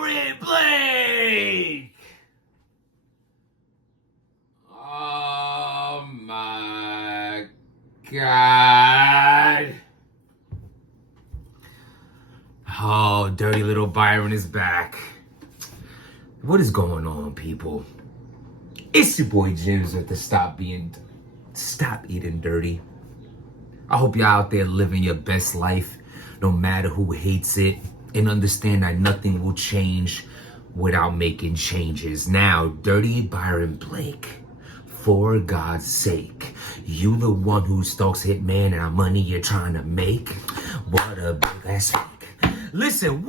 Byron Blake! Oh my God. Oh, dirty little Byron is back. What is going on, people? It's your boy Jims with the Stop Eating Dirty. I hope you're out there living your best life, no matter who hates it, and understand that nothing will change without making changes. Now, dirty Byron Blake, for God's sake, you the one who stalks Hitman and our money you're trying to make? What a big ass fake. Listen,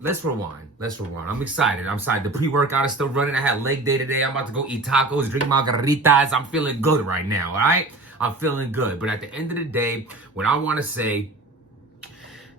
let's rewind. I'm excited. The pre-workout is still running. I had leg day today. I'm about to go eat tacos, drink margaritas. I'm feeling good right now, all right? I'm feeling good. But at the end of the day, what I want to say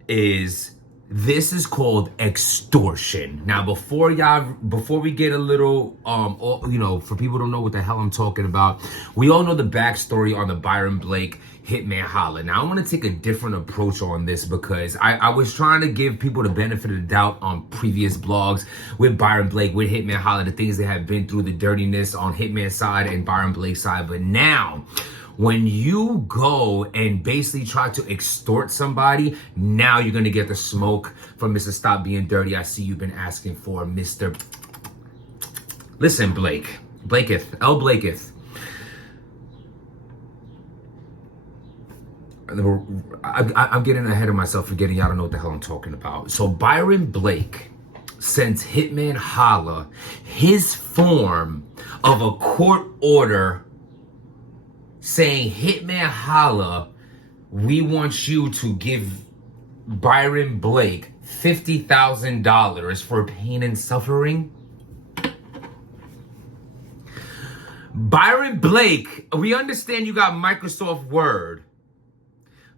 is this is called extortion. Now, before we get a little, for people who don't know what the hell I'm talking about, we all know the backstory on the Byron Blake Hitman Holla. Now, I want to take a different approach on this because I was trying to give people the benefit of the doubt on previous blogs with Byron Blake, with Hitman Holla, the things they have been through, the dirtiness on Hitman's side and Byron Blake's side. But now, when you go and basically try to extort somebody, now you're going to get the smoke from Mr. Stop Being Dirty. I see you've been asking for Mr. Listen, Blaketh. I'm getting ahead of myself, forgetting y'all don't know what the hell I'm talking about. So Byron Blake sent Hitman Holla his form of a court order saying, Hitman Holla, we want you to give Byron Blake $50,000 for pain and suffering. Byron Blake, we understand you got Microsoft Word,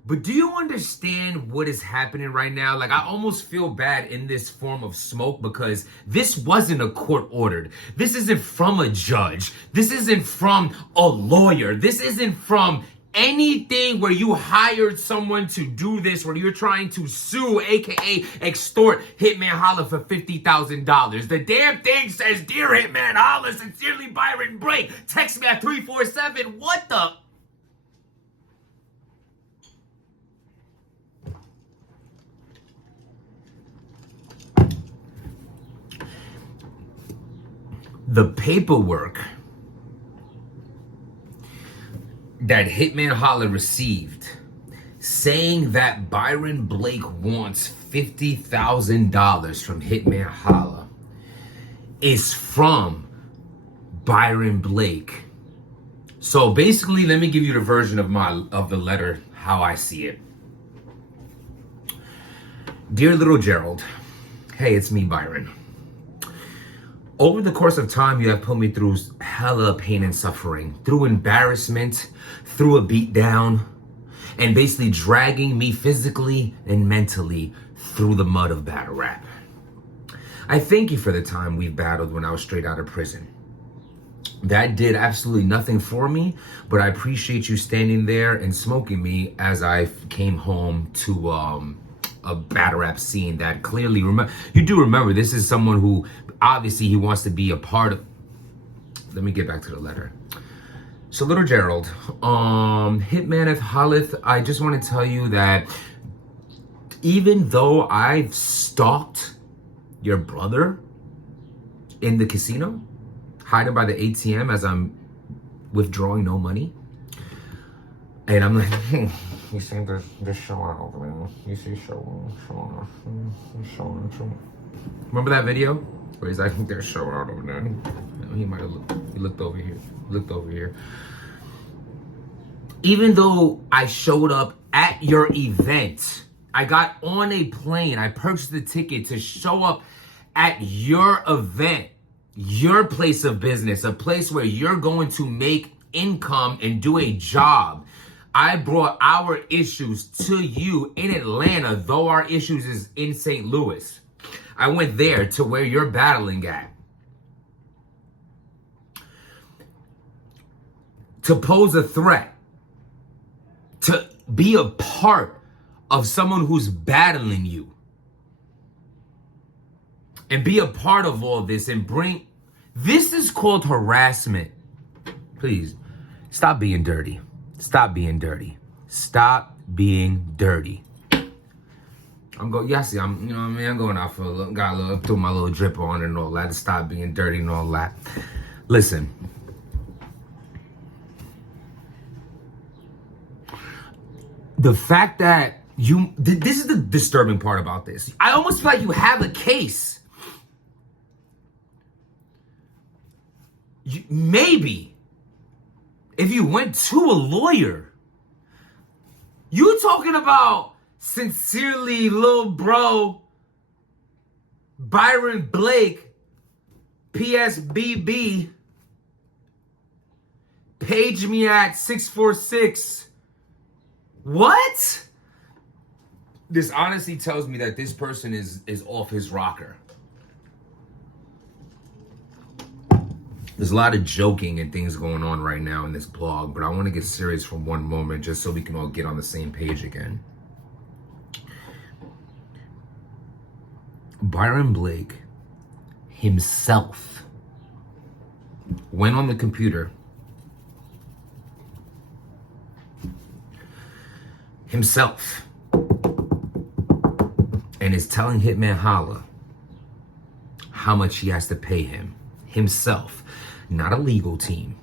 but do you understand what is happening right now? Like, I almost feel bad in this form of smoke because this wasn't a court ordered. This isn't from a judge. This isn't from a lawyer. This isn't from anything where you hired someone to do this, where you're trying to sue, aka extort Hitman Holla for $50,000. The damn thing says, Dear Hitman Holla, sincerely Byron Blake. Text me at 347. What the? The paperwork that Hitman Holla received saying that Byron Blake wants $50,000 from Hitman Holla is from Byron Blake. So basically, let me give you the version of the letter, how I see it. Dear little Gerald, hey, it's me, Byron. Over the course of time, you have put me through hella pain and suffering, through embarrassment, through a beat down, and basically dragging me physically and mentally through the mud of battle rap. I thank you for the time we've battled when I was straight out of prison. That did absolutely nothing for me, but I appreciate you standing there and smoking me as I came home to a battle rap scene that clearly, you do remember, this is someone who obviously he wants to be a part of. Let me get back to the letter. So, little Gerald, Hitman Holla, I just want to tell you that even though I've stalked your brother in the casino, hiding by the ATM as I'm withdrawing no money, and I'm like, you see they're showing out, man. You see showing. Remember that video where he's like, they're showing out over there. He might have looked over here. Even though I showed up at your event, I got on a plane, I purchased the ticket to show up at your event, your place of business, a place where you're going to make income and do a job. I brought our issues to you in Atlanta, though our issues is in St. Louis. I went there to where you're battling at, to pose a threat, to be a part of someone who's battling you. and be a part of all this and bring. This is called harassment. Please stop being dirty. Stop being dirty. Stop being dirty. See, I'm, you know what I mean? I'm going out for a little, throw my little drip on and all that to stop being dirty and all that. Listen. The fact that this is the disturbing part about this. I almost feel like you have a case. Maybe if you went to a lawyer, you talking about sincerely, little bro, Byron Blake, PSBB, page me at 646. What? This honestly tells me that this person is off his rocker. There's a lot of joking and things going on right now in this blog, but I want to get serious for one moment just so we can all get on the same page again. Byron Blake himself went on the computer himself and is telling Hitman Holla how much he has to pay him himself, not a legal team,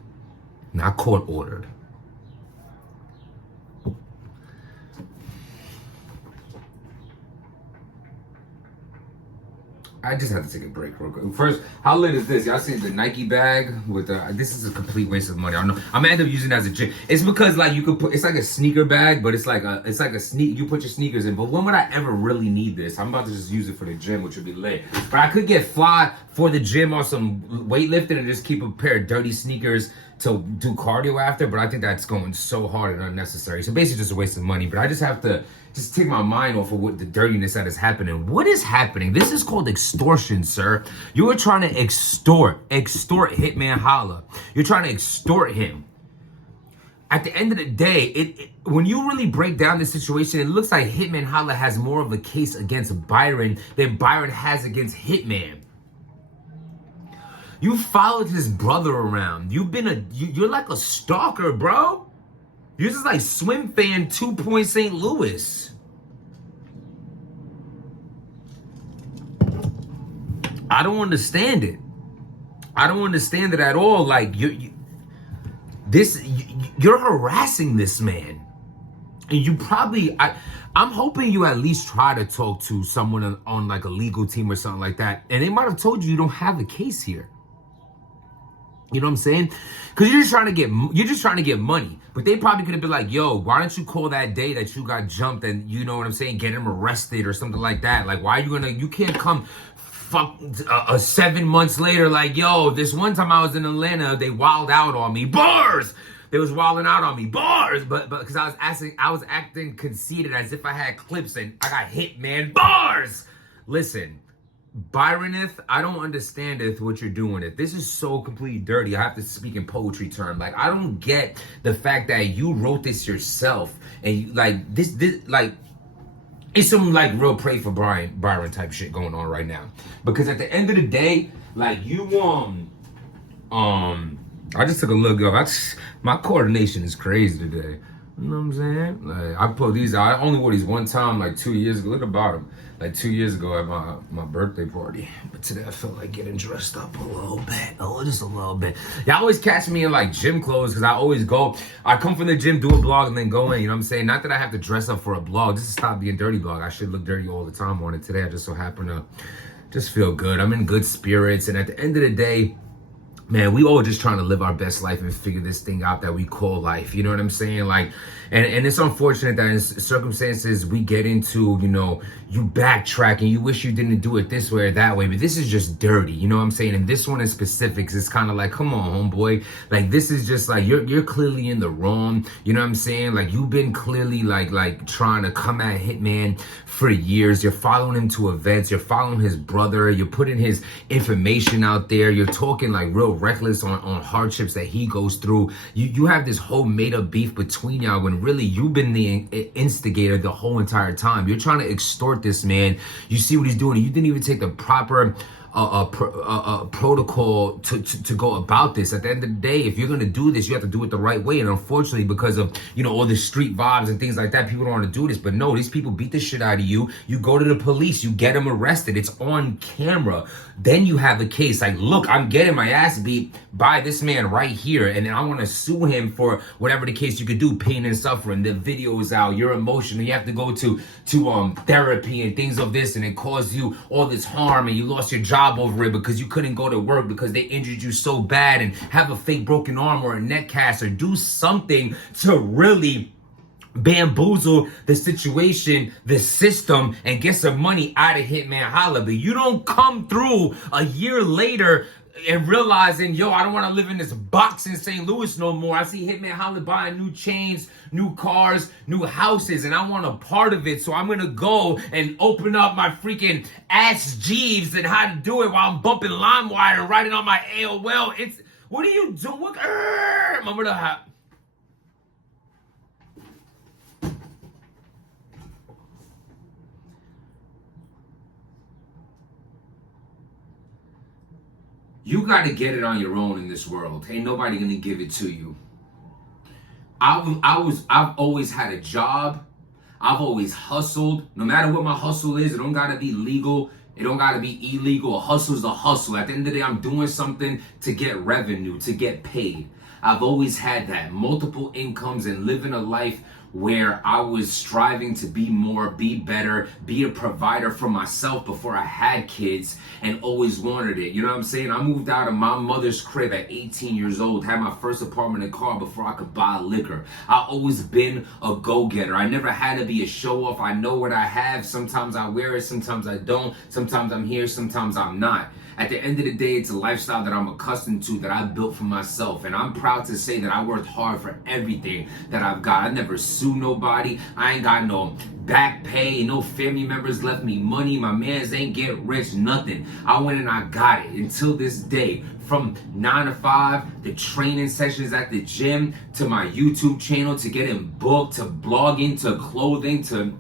not court ordered. I just have to take a break real quick. First, how lit is this? Y'all see the Nike bag with the? This is a complete waste of money. I don't know. I'm gonna end up using it as a gym. It's because like you could put. It's like a sneaker bag, but it's like a sneak. You put your sneakers in. But when would I ever really need this? I'm about to just use it for the gym, which would be lit. But I could get fly for the gym or some weightlifting and just keep a pair of dirty sneakers to do cardio after. But I think that's going so hard and unnecessary. So basically, just a waste of money. But I just have to. Just take my mind off of what the dirtiness that is happening. What is happening? This is called extortion, sir. You are trying to extort Hitman Holla. You're trying to extort him. At the end of the day, when you really break down the situation, it looks like Hitman Holla has more of a case against Byron than Byron has against Hitman. You followed his brother around. You're like a stalker, bro. You're just like Swim Fan 2 St. Louis. I don't understand it. I don't understand it at all. Like you're harassing this man, and you probably I'm hoping you at least try to talk to someone on like a legal team or something like that, and they might have told you don't have a case here. You know what I'm saying? Because you're just trying to get money. But they probably could have been like, yo, why don't you call that day that you got jumped and you know what I'm saying, get him arrested or something like that. Like, why are you can't come 7 months later like, yo, this one time I was in Atlanta, they wilded out on me. Bars! They was wilding out on me. Bars! But because I was acting conceited as if I had clips and I got hit, man. Bars! Listen. Byroneth, I don't understand what you're doing. This is so completely dirty. I have to speak in poetry term. Like, I don't get the fact that you wrote this yourself and you, like this like it's some like real pray for Byron type shit going on right now. Because at the end of the day, like you I just took a look up. My coordination is crazy today. You know what I'm saying? Like I only wore these one time like 2 years ago. Look about them. Like 2 years ago at my birthday party. But today I felt like getting dressed up a little bit. Just a little bit. Y'all always catch me in like gym clothes because I come from the gym, do a blog, and then go in. You know what I'm saying? Not that I have to dress up for a blog. Just to stop being dirty blog. I should look dirty all the time on it. Today I just so happen to just feel good. I'm in good spirits. And at the end of the day, man, we all just trying to live our best life and figure this thing out that we call life. You know what I'm saying? Like, and it's unfortunate that in circumstances we get into, you know, you backtrack and you wish you didn't do it this way or that way, but this is just dirty. You know what I'm saying? And this one in specifics is kind of like, come on, homeboy. Like, this is just like, you're clearly in the wrong. You know what I'm saying? Like, you've been clearly like trying to come at Hitman for years. You're following him to events. You're following his brother. You're putting his information out there. You're talking like real reckless on hardships that he goes through. You have this whole made up beef between y'all when really you've been the instigator the whole entire time. You're trying to extort this man. You see what he's doing. You didn't even take the proper protocol to go about this. At the end of the day, if you're gonna do this, you have to do it the right way. And unfortunately, because of all the street vibes and things like that, people don't want to do this. But no, these people beat the shit out of you. You go to the police, you get them arrested. It's on camera. Then you have a case like, look, I'm getting my ass beat by this man right here, and then I want to sue him for whatever the case you could do, pain and suffering. The video is out, you're emotional, you have to go to therapy and things of this, and it caused you all this harm, and you lost your job over it because you couldn't go to work because they injured you so bad, and have a fake broken arm or a neck cast, or do something to really bamboozle the situation, the system, and get some money out of Hitman Holla. But you don't come through a year later and realizing, yo, I don't want to live in this box in St. Louis no more. I see Hitman Holla buying new chains, new cars, new houses, and I want a part of it. So I'm going to go and open up my freaking Ask Jeeves and how to do it while I'm bumping LimeWire and writing on my AOL. What are you doing? Remember the... You got to get it on your own in this world. Ain't nobody going to give it to you. I've always had a job. I've always hustled. No matter what my hustle is, it don't got to be legal. It don't got to be illegal. A hustle's a hustle. At the end of the day, I'm doing something to get revenue, to get paid. I've always had that. Multiple incomes and living a life where I was striving to be more, be better, be a provider for myself before I had kids, and always wanted it. You know what I'm saying? I moved out of my mother's crib at 18 years old, had my first apartment and car before I could buy liquor. I always been a go-getter. I never had to be a show-off. I know what I have. Sometimes I wear it, sometimes I don't. Sometimes I'm here, sometimes I'm not. At the end of the day, it's a lifestyle that I'm accustomed to, that I built for myself. And I'm proud to say that I worked hard for everything that I've got. I never sue nobody. I ain't got no back pay. No family members left me money. My mans ain't get rich, nothing. I went and I got it. Until this day, from 9 to 5, the training sessions at the gym, to my YouTube channel, to getting booked, to blogging, to clothing, to...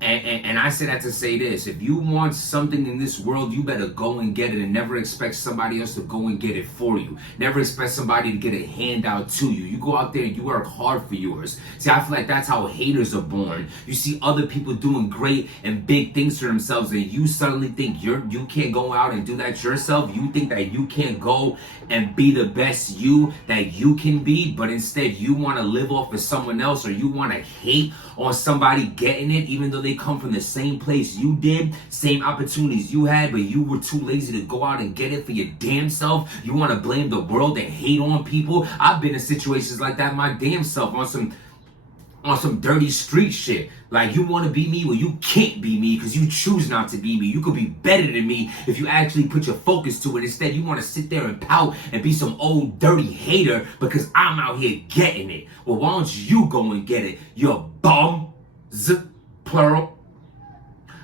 And I say that to say this: if you want something in this world, you better go and get it, and never expect somebody else to go and get it for you. Never expect somebody to get a handout to you. You go out there and you work hard for yours. See, I feel like that's how haters are born. You see other people doing great and big things for themselves, and you suddenly think you can't go out and do that yourself. You think that you can't go and be the best you that you can be, but instead you want to live off of someone else, or you want to hate on somebody getting it, even though they come from the same place you did, same opportunities you had, but you were too lazy to go out and get it for your damn self. You want to blame the world and hate on people. I've been in situations like that my damn self, on some dirty street shit. Like, you want to be me? Well, you can't be me because you choose not to be me. You could be better than me if you actually put your focus to it. Instead, you want to sit there and pout and be some old dirty hater because I'm out here getting it. Well, why don't you go and get it, you bum? Plural.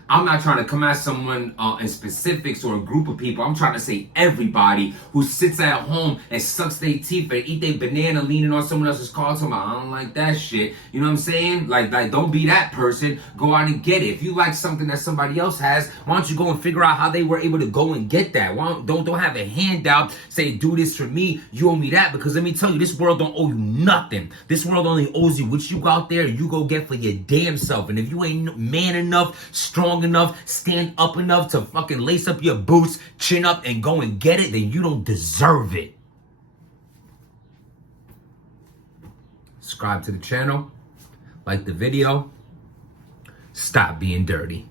I'm not trying to come at someone in specifics or a group of people. I'm trying to say everybody who sits at home and sucks their teeth and eat their banana leaning on someone else's car. Talking about, I don't like that shit. You know what I'm saying? Like, don't be that person. Go out and get it. If you like something that somebody else has, why don't you go and figure out how they were able to go and get that? Don't have a handout. Say, do this for me. You owe me that. Because let me tell you, this world don't owe you nothing. This world only owes you what you go out there and you go get for your damn self. And if you ain't man enough, strong enough, stand up enough to fucking lace up your boots, chin up, and go and get it, then you don't deserve it. Subscribe to the channel, like the video, stop being dirty.